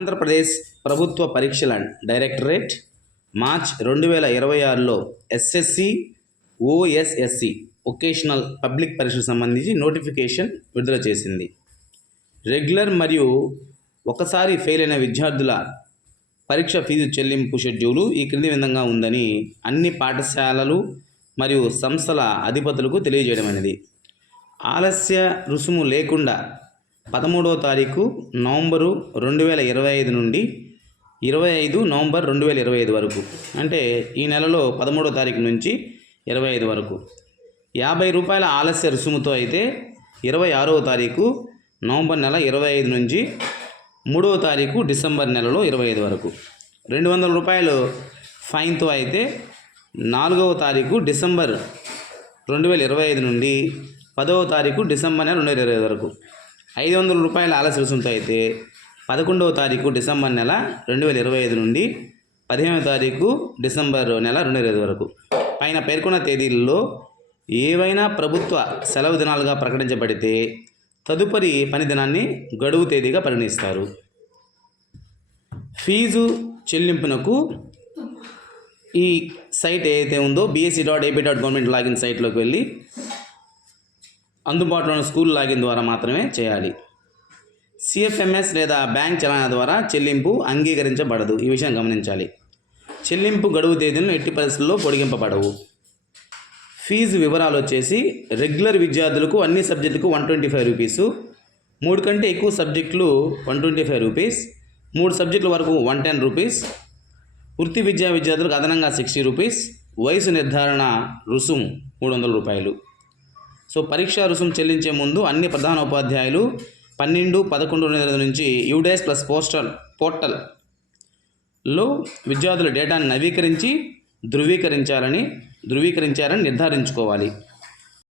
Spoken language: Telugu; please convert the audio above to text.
ఆంధ్రప్రదేశ్ ప్రభుత్వ పరీక్షల డైరెక్టరేట్ మార్చ్ రెండు వేల ఇరవై ఆరులో ఎస్ఎస్సి ఓఎస్ఎస్సి ఒకేషనల్ పబ్లిక్ పరీక్షకు సంబంధించి నోటిఫికేషన్ విడుదల చేసింది. రెగ్యులర్ మరియు ఒకసారి ఫెయిల్ అయిన విద్యార్థుల పరీక్ష ఫీజు చెల్లింపు షెడ్యూలు ఈ క్రింది విధంగా ఉందని అన్ని పాఠశాలలు మరియు సంస్థల అధిపతులకు తెలియజేయడం అనేది. ఆలస్య రుసుము లేకుండా పదమూడవ తారీఖు నవంబరు రెండు వేల ఇరవై ఐదు నుండి ఇరవై ఐదు నవంబర్ రెండు వేల ఇరవై ఐదు వరకు. అంటే ఈ నెలలో పదమూడవ తారీఖు నుంచి ఇరవై ఐదు వరకు. యాభై రూపాయల ఆలస్య రుసుముతో అయితే ఇరవై ఆరవ తారీఖు నవంబర్ నెల ఇరవై ఐదు నుంచి మూడవ తారీఖు డిసెంబర్ నెలలో ఇరవై ఐదు వరకు. రెండు వందల రూపాయలు ఫైన్తో అయితే నాలుగవ తారీఖు డిసెంబర్ రెండు వేల ఇరవై ఐదు నుండి పదవ తారీఖు డిసెంబర్ నెల రెండు వేల ఇరవై వరకు. ఐదు వందల రూపాయల ఆలస్య రుసుముతో అయితే పదకొండవ తారీఖు డిసెంబర్ నెల రెండు వేల ఇరవై ఐదు నుండి పదిహేనవ తారీఖు డిసెంబర్ నెల రెండు వేల ఇరవై వరకు. పైన పేర్కొన్న తేదీల్లో ఏవైనా ప్రభుత్వ సెలవు దినాలుగా ప్రకటించబడితే తదుపరి పని దినాన్ని గడువు తేదీగా పరిగణిస్తారు. ఫీజు చెల్లింపునకు ఈ సైట్ ఏదైతే ఉందో BSc dot AP dot government login సైట్లోకి వెళ్ళి అందుబాటులో ఉన్న స్కూల్ లాగిన్ ద్వారా మాత్రమే చేయాలి. సిఎఫ్ఎంఎస్ లేదా బ్యాంక్ చలానా ద్వారా చెల్లింపు అంగీకరించబడదు. ఈ విషయం గమనించాలి. చెల్లింపు గడువు తేదీలను ఎట్టి పరిస్థితుల్లో పొడిగింపబడవు. ఫీజు వివరాలు వచ్చేసి రెగ్యులర్ విద్యార్థులకు అన్ని సబ్జెక్టులకు వన్ ట్వంటీ ఫైవ్ రూపీసు మూడు కంటే ఎక్కువ సబ్జెక్టులు వన్ ట్వంటీ ఫైవ్ రూపీస్ మూడు సబ్జెక్టుల వరకు వన్ టెన్ రూపీస్ వృత్తి విద్యా విద్యార్థులకు అదనంగా సిక్స్టీ రూపీస్ వయసు నిర్ధారణ రుసుము మూడు వందల రూపాయలు. సో పరీక్షా రుసుము చెల్లించే ముందు అన్ని ప్రధాన ఉపాధ్యాయులు పన్నెండు పదకొండు రెండు నుంచి యూడేస్ ప్లస్ పోస్టల్ పోర్టల్లో విద్యార్థుల డేటాను నవీకరించి ధృవీకరించాలని ధృవీకరించారని నిర్ధారించుకోవాలి.